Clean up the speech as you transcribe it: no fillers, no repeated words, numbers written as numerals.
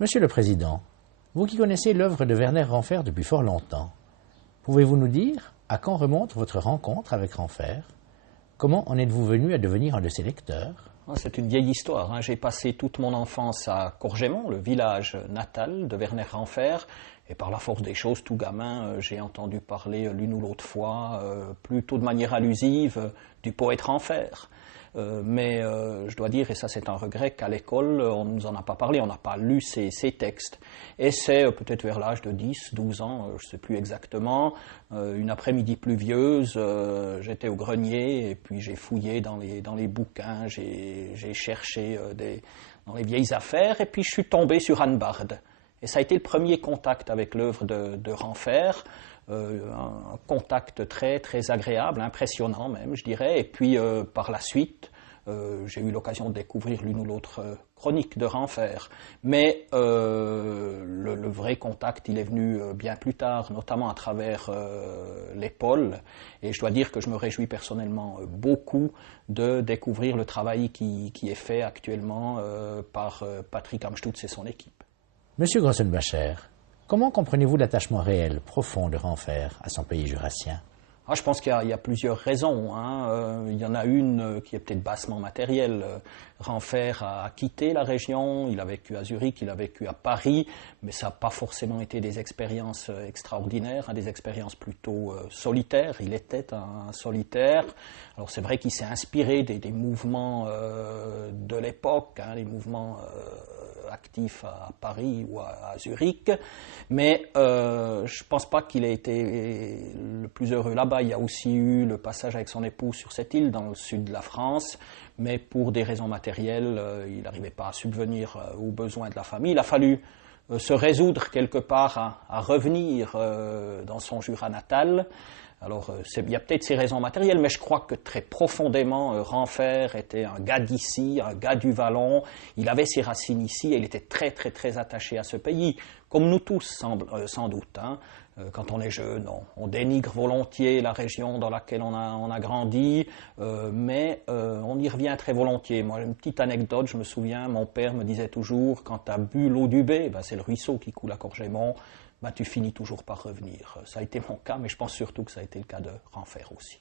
Monsieur le Président, vous qui connaissez l'œuvre de Werner Ranfer depuis fort longtemps, pouvez-vous nous dire à quand remonte votre rencontre avec Ranfer? Comment en êtes-vous venu à devenir un de ses lecteurs? C'est une vieille histoire. J'ai passé toute mon enfance à Courgémont, le village natal de Werner Ranfer. Et par la force des choses, tout gamin, j'ai entendu parler l'une ou l'autre fois, plutôt de manière allusive, du poète Ranfer. Mais je dois dire, et ça c'est un regret, qu'à l'école, on ne nous en a pas parlé, on n'a pas lu ces textes. Et c'est peut-être vers l'âge de 10, 12 ans, je ne sais plus exactement, une après-midi pluvieuse, j'étais au grenier et puis j'ai fouillé dans les bouquins, j'ai cherché dans les vieilles affaires et puis je suis tombé sur Anne Bard. Et ça a été le premier contact avec l'œuvre de Ranfer. Un contact très, très agréable, impressionnant même, je dirais. Et puis, par la suite, j'ai eu l'occasion de découvrir l'une ou l'autre chronique de Ranfer. Mais le vrai contact, il est venu bien plus tard, notamment à travers les pôles. Et je dois dire que je me réjouis personnellement beaucoup de découvrir le travail qui est fait actuellement par Patrick Amstutz et son équipe. Monsieur Grossenbacher, comment comprenez-vous l'attachement réel, profond de Ranfer à son pays jurassien? Je pense qu'il y a plusieurs raisons. Il y en a une qui est peut-être bassement matérielle. Ranfer a quitté la région, il a vécu à Zurich, il a vécu à Paris, mais ça n'a pas forcément été des expériences extraordinaires, des expériences plutôt solitaires. Il était un solitaire. Alors c'est vrai qu'il s'est inspiré des mouvements de l'époque, les mouvements actifs à Paris ou à Zurich, mais je ne pense pas qu'il ait été le plus heureux là-bas. Il y a aussi eu le passage avec son épouse sur cette île dans le sud de la France, mais pour des raisons matérielles, il n'arrivait pas à subvenir aux besoins de la famille. Il a fallu se résoudre quelque part à revenir dans son Jura natal. Alors, il y a peut-être ces raisons matérielles, mais je crois que très profondément, Ranfer était un gars d'ici, un gars du Vallon. Il avait ses racines ici et il était très, très, très attaché à ce pays, comme nous tous, sans doute. Quand on est jeune, on dénigre volontiers la région dans laquelle on a grandi, mais on y revient très volontiers. Moi, une petite anecdote, je me souviens, mon père me disait toujours, quand tu as bu l'eau du Bé, c'est le ruisseau qui coule à Courgémont, tu finis toujours par revenir. Ça a été mon cas, mais je pense surtout que ça a été le cas de Ranfer aussi.